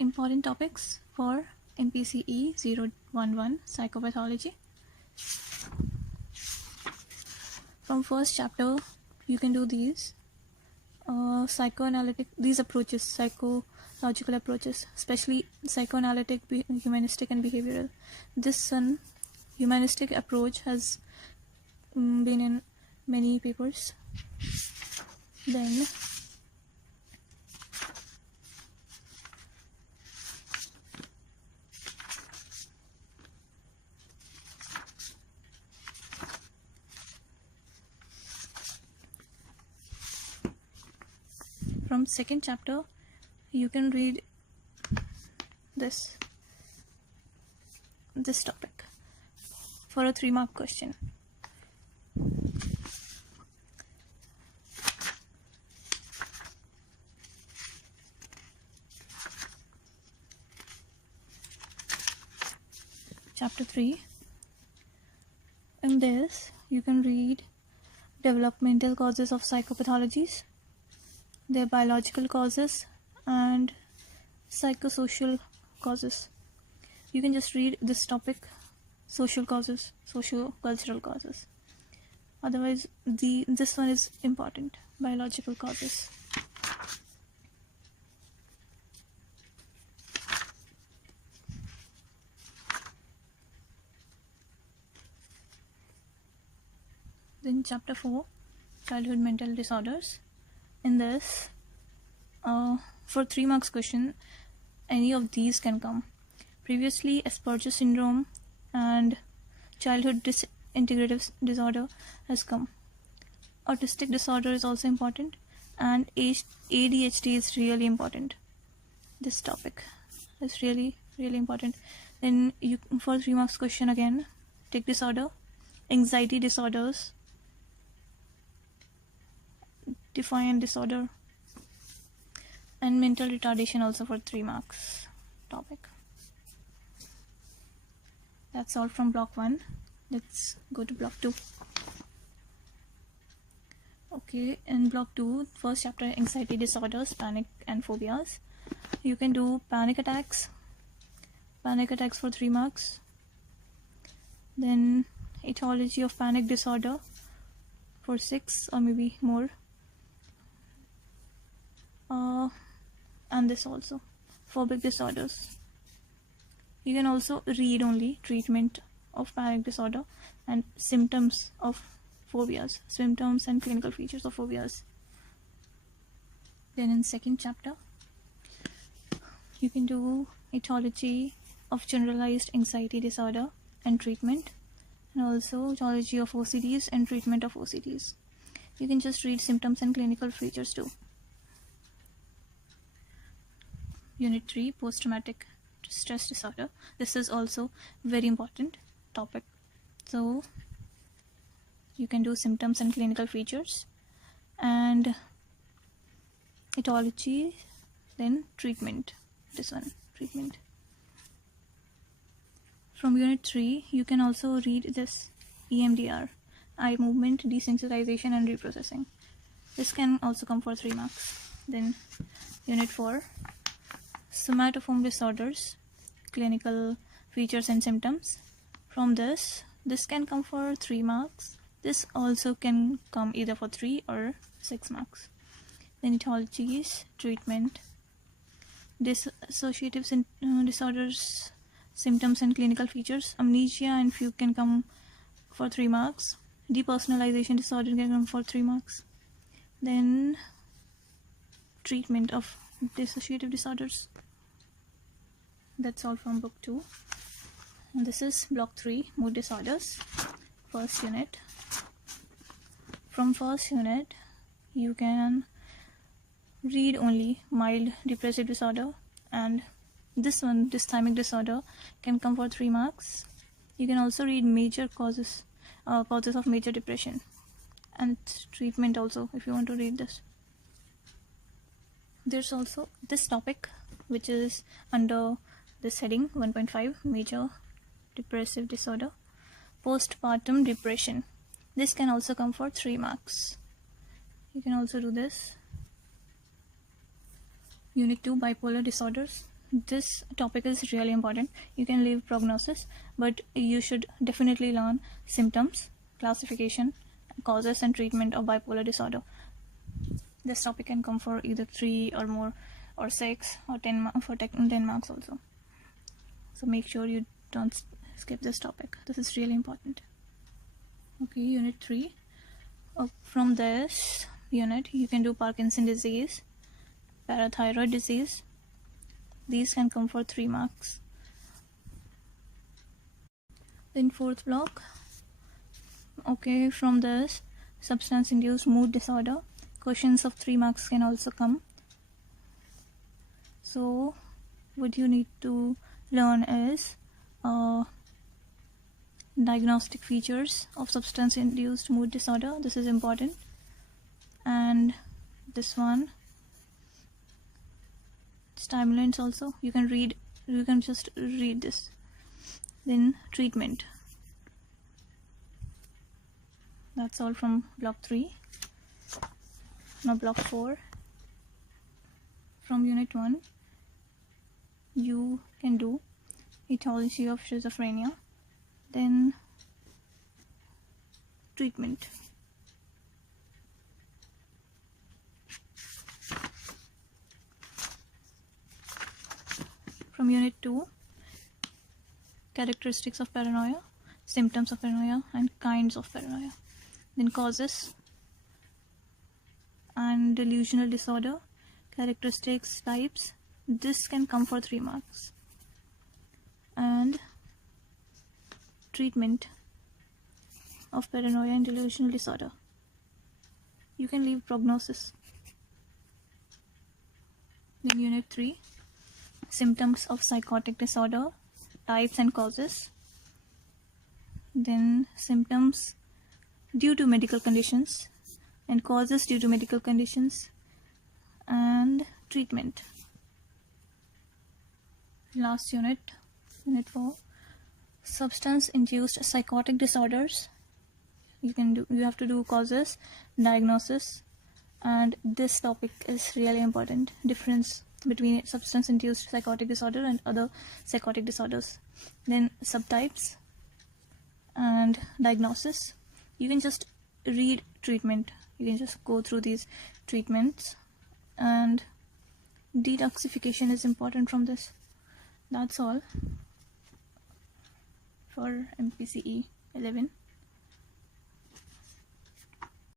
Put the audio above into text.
Important topics for MPCE-011 Psychopathology. From first chapter, you can do these psychoanalytic, these approaches, psychological approaches, especially psychoanalytic, humanistic and behavioral. This humanistic approach has been in many papers. Then from second chapter, you can read this topic for a 3-mark question. Chapter 3. In this, you can read developmental causes of psychopathologies, their biological causes, and psychosocial causes. You can just read this topic, social causes, socio-cultural causes. Otherwise, this one is important, biological causes. Then chapter 4, childhood mental disorders. In this, for 3 marks question, any of these can come. Previously, Asperger's syndrome and childhood disintegrative disorder has come. Autistic disorder is also important, and ADHD is really important. This topic is really important. Then you, for 3 marks question again, tic disorder, anxiety disorders, defiant disorder, and mental retardation also for 3 marks topic. That's all from block 1. Let's go to block 2. Okay, in block 2, first chapter, anxiety disorders, panic and phobias. You can do panic attacks for 3 marks. Then etiology of panic disorder for 6 or maybe more. And this also, phobic disorders. You can also read only treatment of panic disorder and symptoms of phobias, symptoms and clinical features of phobias. Then in second chapter, you can do etiology of generalized anxiety disorder and treatment, and also etiology of OCDs and treatment of OCDs. You can just read symptoms and clinical features too. Unit 3, post-traumatic stress disorder. This is also very important topic. So you can do symptoms and clinical features and etiology, then treatment. This one, treatment. From unit 3, you can also read this EMDR, eye movement, desensitization and reprocessing. This can also come for 3 marks. Then unit 4, somatoform disorders, clinical features and symptoms. From this can come for 3 marks. This also can come either for 3 or 6 marks. Then etiologies, treatment, dissociative disorders, symptoms and clinical features. Amnesia and fugue can come for 3 marks. Depersonalization disorder can come for 3 marks. Then treatment of dissociative disorders. That's all from book 2. And this is block 3, mood disorders, first unit. From first unit, you can read only mild depressive disorder, and this one, dysthymic disorder, can come for 3 marks. You can also read major causes of major depression, and treatment also if you want to read this. There's also this topic which is under this heading 1.5, major depressive disorder, postpartum depression. This can also come for 3 marks. You can also do this. Unit 2, bipolar disorders. this topic is really important. You can leave prognosis, but you should definitely learn symptoms, classification, causes and treatment of bipolar disorder. This topic can come for either 3 or more, or 6 or 10 for 10 marks also. So make sure you don't skip this topic. This is really important. Okay, unit 3. From this unit you can do Parkinson disease, parathyroid disease. These can come for 3 marks. Then fourth block, okay, from this substance induced mood disorder, questions of 3 marks can also come. So what you need to learn is diagnostic features of substance induced mood disorder. This is important. And this one, stimulants also, you can just read this. Then treatment. That's all from block 3. Now block 4. From unit 1 you can do etiology of schizophrenia, then treatment. From unit 2, characteristics of paranoia, symptoms of paranoia and kinds of paranoia. Then causes and delusional disorder, characteristics, types. This can come for 3 marks. And treatment of paranoia and delusional disorder. You can leave prognosis. Then unit 3, symptoms of psychotic disorder, types and causes. Then symptoms due to medical conditions and causes due to medical conditions, and treatment. Last unit, unit 4, substance induced psychotic disorders. You have to do causes, diagnosis, and this topic is really important. Difference between substance induced psychotic disorder and other psychotic disorders. Then subtypes and diagnosis. You can just read treatment. You can just go through these treatments, and detoxification is important from this. That's all for MPCE 11.